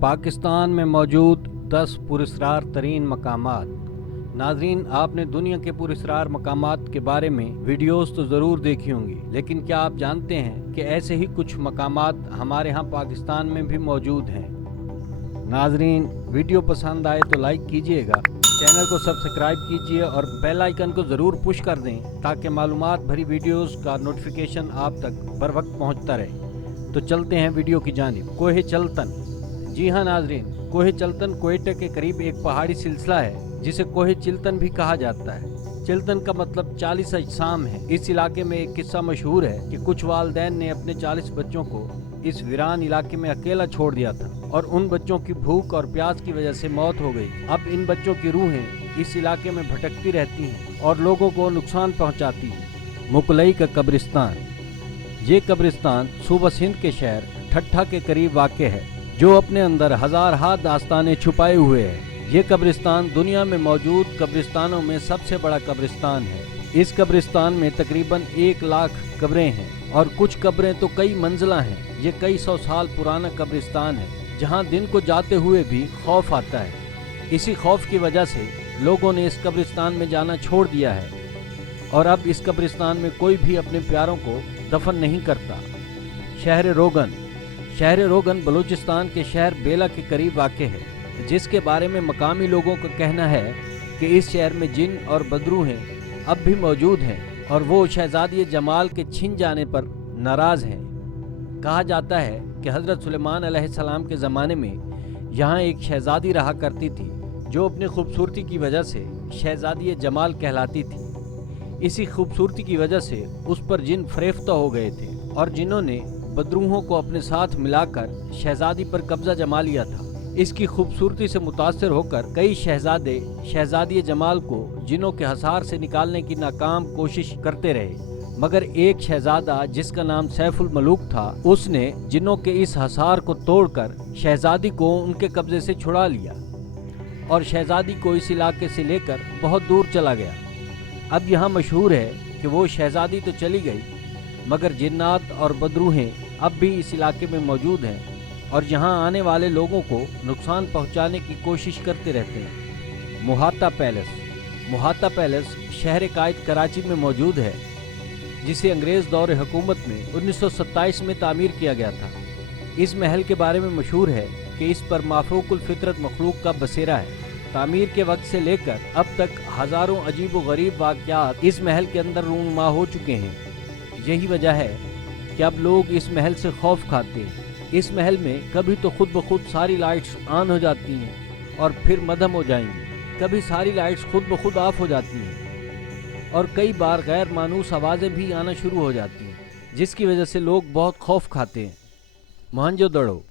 पाकिस्तान में मौजूद 10 पुरस्कार तरीन मकामात। नाजरीन, आपने दुनिया के पुरस्कार मकामात के बारे में वीडियोस तो ज़रूर देखी होंगी, लेकिन क्या आप जानते हैं कि ऐसे ही कुछ मकामात हमारे यहाँ पाकिस्तान में भी मौजूद हैं। नाजरीन, वीडियो पसंद आए तो लाइक कीजिएगा, चैनल को सब्सक्राइब कीजिए और बेल आइकन को ज़रूर पुश कर दें ताकि मालूमात भरी वीडियोस का नोटिफिकेशन आप तक बर वक्त पहुँचता रहे। तो चलते हैं वीडियो की जानिब। कोहे चलतन। जी हाँ नाजरीन, कोहे चलतन कोयटा के करीब एक पहाड़ी सिलसिला है जिसे कोहे चिल्तन भी कहा जाता है। चिल्तन का मतलब 40 अजसाम है। इस इलाके में एक किस्सा मशहूर है कि कुछ वालिदैन ने अपने 40 बच्चों को इस वीरान इलाके में अकेला छोड़ दिया था और उन बच्चों की भूख और प्यास की वजह से मौत हो गई। अब इन बच्चों की रूहें इस इलाके में भटकती रहती हैं और लोगों को नुकसान पहुंचाती हैं। मुकलई का कब्रिस्तान। ये कब्रिस्तान सूबा सिंध के शहर ठट्ठा के करीब वाक़ है, जो अपने अंदर हज़ार दास्तानें छुपाए हुए है। ये कब्रिस्तान दुनिया में मौजूद कब्रिस्तानों में सबसे बड़ा कब्रिस्तान है। इस कब्रिस्तान में तकरीबन 1 लाख कब्रें हैं और कुछ कब्रें तो कई मंजिला हैं। ये कई 100 साल पुराना कब्रिस्तान है जहाँ दिन को जाते हुए भी खौफ आता है। इसी खौफ की वजह से लोगों ने इस कब्रिस्तान में जाना छोड़ दिया है और अब इस कब्रिस्तान में कोई भी अपने प्यारों को दफन नहीं करता। शहर रोगन। शहर रोगन बलूचिस्तान के शहर बेला के करीब वाक़ है, जिसके बारे में मकामी लोगों का कहना है कि इस शहर में जिन और बदरूहें अब भी मौजूद हैं और वो शहजादी जमाल के छिन जाने पर नाराज़ हैं। कहा जाता है कि हज़रत सुलेमान अलैहिस्सलाम के ज़माने में यहाँ एक शहजादी रहा करती थी जो अपनी खूबसूरती की वजह से शहजादी जमाल कहलाती थी। इसी खूबसूरती की वजह से उस पर जिन फरेफ्ता हो गए थे और जिन्होंने बदरूहों को अपने साथ मिलाकर शहजादी पर कब्जा जमा लिया था। इसकी खूबसूरती से मुतासिर होकर कई शहजादे शहजादी जमाल को जिनों के हसार से निकालने की नाकाम कोशिश करते रहे, मगर एक शहजादा जिसका नाम सैफुल मलूक था, उसने जिनों के इस हसार को तोड़कर शहजादी को उनके कब्जे से छुड़ा लिया और शहजादी को इस इलाके से लेकर बहुत दूर चला गया। अब यहाँ मशहूर है कि वो शहजादी तो चली गई, मगर जिन्नात और बदरूहें अब भी इस इलाके में मौजूद हैं और यहाँ आने वाले लोगों को नुकसान पहुँचाने की कोशिश करते रहते हैं। मुहाता पैलेस। मुहाता पैलेस शहर कायद कराची में मौजूद है, जिसे अंग्रेज़ दौर हुकूमत में 1927 में तामीर किया गया था। इस महल के बारे में मशहूर है कि इस पर माफूकुल फितरत मखलूक का बसेरा है। तामीर के वक्त से लेकर अब तक हज़ारों अजीब व गरीब वाक़यात इस महल के अंदर रूनुमा हो चुके हैं। यही वजह है कि अब लोग इस महल से खौफ खाते हैं। इस महल में कभी तो खुद ब खुद सारी लाइट्स ऑन हो जाती हैं और फिर मद्धम हो जाएंगी, कभी सारी लाइट्स खुद ब खुद ऑफ हो जाती हैं और कई बार गैर मानूस आवाज़ें भी आना शुरू हो जाती हैं, जिसकी वजह से लोग बहुत खौफ खाते हैं। मोहनजोदड़ो।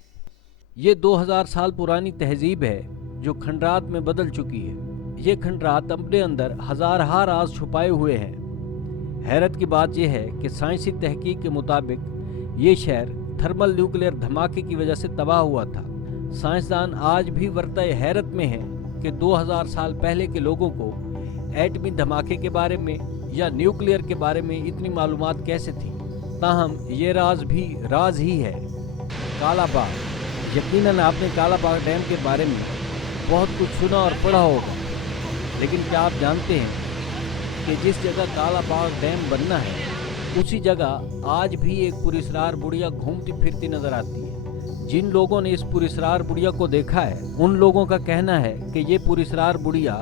ये 2000 साल पुरानी तहजीब है जो खंडरात में बदल चुकी है। ये खंडरात अपने अंदर हज़ार राज छुपाए हुए हैं। हैरत की बात यह है कि साइंसी तहकीक के मुताबिक ये शहर थर्मल न्यूक्लियर धमाके की वजह से तबाह हुआ था। साइंसदान आज भी वर्ताए हैरत में हैं कि 2000 साल पहले के लोगों को एटमी धमाके के बारे में या न्यूक्लियर के बारे में इतनी मालूमात कैसे थी। ताहम ये राज भी राज ही है। काला बाग। यकीनन आपने काला बाग डैम के बारे में बहुत कुछ सुना और पढ़ा होगा, लेकिन क्या आप जानते हैं कि जिस जगह काला बाग डैम बनना है उसी जगह आज भी एक पुरस्कार बुढ़िया घूमती फिरती नजर आती है। जिन लोगों ने इस पुरस्कार बुढ़िया को देखा है, उन लोगों का कहना है कि ये पुरस्कार बुढ़िया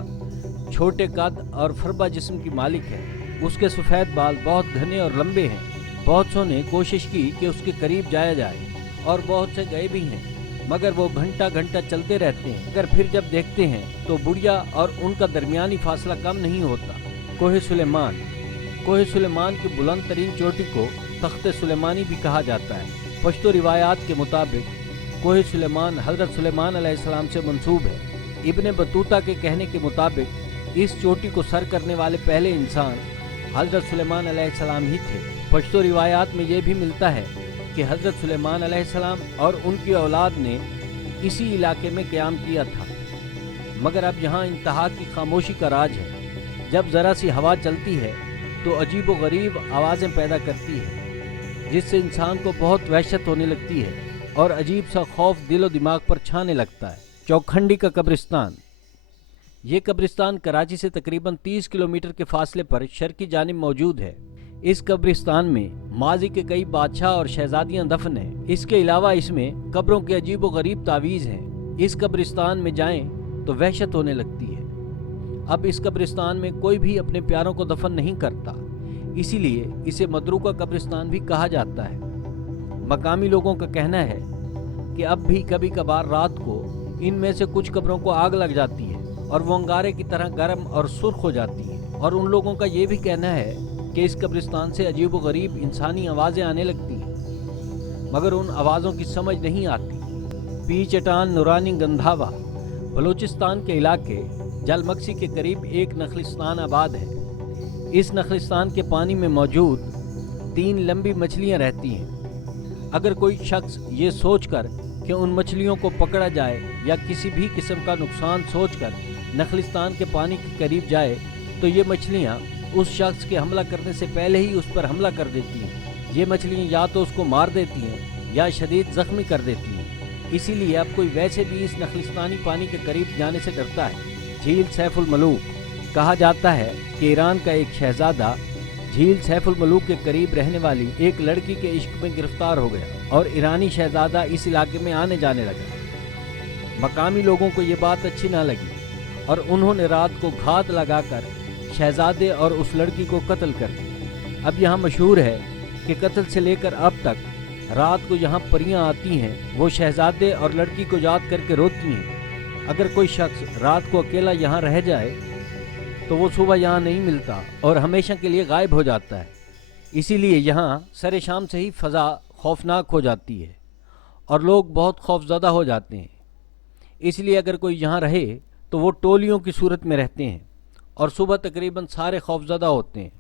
छोटे कद और फरबा जिस्म की मालिक है। उसके सफ़ेद बाल बहुत घने और लंबे हैं। बहुत सौ ने कोशिश की कि उसके करीब जाया जाए और बहुत से गए भी हैं, मगर वो घंटा घंटा चलते रहते हैं। अगर फिर जब देखते हैं तो बुढ़िया और उनका दरमियानी फासला कम नहीं होता। कोहे सुलेमान। कोहे सुलेमान की बुलंद तरीन चोटी को तख्त सुलेमानी भी कहा जाता है। पश्तो रिवायात के मुताबिक कोहे सुलेमान हज़रत सुलेमान अलैहिस्सलाम से मंसूब है। इब्ने बतूता के कहने के मुताबिक इस चोटी को सर करने वाले पहले इंसान हज़रत सुलेमान अलैहिस्सलाम ही थे। पश्तो रिवायात में यह भी मिलता है कि हज़रत सुलेमान अलैहिस्सलाम और उनकी औलाद ने इसी इलाके में क़याम किया था, मगर अब यहाँ इंतहा की खामोशी का राज है। जब ज़रा सी हवा चलती है तो अजीब व गरीब आवाज़ें पैदा करती है, जिससे इंसान को बहुत वहशत होने लगती है और अजीब सा खौफ दिलो दिमाग पर छाने लगता है। चौखंडी का कब्रिस्तान। ये कब्रिस्तान कराची से तकरीबन 30 किलोमीटर के फासले पर शर्की जानिब मौजूद है। इस कब्रिस्तान में माजी के कई बादशाह और शहजादियां दफन हैं। इसके अलावा इसमें कब्रों के अजीब व गरीब तावीज़ हैं। इस कब्रिस्तान में जाएं तो वहशत होने लगती है। अब इस कब्रिस्तान में कोई भी अपने प्यारों को दफन नहीं करता, इसीलिए इसे मदरूका कब्रिस्तान भी कहा जाता है। मकामी लोगों का कहना है कि अब भी कभी कभार रात को इनमें से कुछ कब्रों को आग लग जाती है और वो अंगारे की तरह गर्म और सुर्ख हो जाती है। और उन लोगों का ये भी कहना है कि इस कब्रिस्तान से अजीब व गरीब इंसानी आवाज़ें आने लगती हैं, मगर उन आवाज़ों की समझ नहीं आती। पी चट्टान नूरानी गंधावा बलूचिस्तान के इलाके जलमक्सी के करीब एक नखलिस्तान आबाद है। इस नखलिस्तान के पानी में मौजूद 3 लंबी मछलियाँ रहती हैं। अगर कोई शख्स ये सोचकर कि उन मछलियों को पकड़ा जाए या किसी भी किस्म का नुकसान सोचकर नखलिस्तान के पानी के करीब जाए तो ये मछलियाँ उस शख्स के हमला करने से पहले ही उस पर हमला कर देती हैं। ये मछलियाँ या तो उसको मार देती हैं या शदीद ज़ख्मी कर देती हैं। इसीलिए अब कोई वैसे भी इस नखलिस्तानी पानी के करीब जाने से डरता है। झील सैफुल मलूक। कहा जाता है कि ईरान का एक शहजादा झील सैफुल मलूक के करीब रहने वाली एक लड़की के इश्क में गिरफ्तार हो गया और ईरानी शहजादा इस इलाके में आने जाने लगा। मकामी लोगों को ये बात अच्छी ना लगी और उन्होंने रात को घात लगाकर शहजादे और उस लड़की को कत्ल कर दिया। अब यहाँ मशहूर है कि कत्ल से लेकर अब तक रात को यहाँ परियाँ आती हैं, वो शहजादे और लड़की को याद करके रोती हैं। अगर कोई शख्स रात को अकेला यहाँ रह जाए तो वो सुबह यहाँ नहीं मिलता और हमेशा के लिए गायब हो जाता है। इसीलिए यहाँ सरे शाम से ही फ़ज़ा खौफनाक हो जाती है और लोग बहुत खौफज़दा हो जाते हैं। इसलिए अगर कोई यहाँ रहे तो वो टोलियों की सूरत में रहते हैं और सुबह तकरीबन सारे खौफज़दा होते हैं।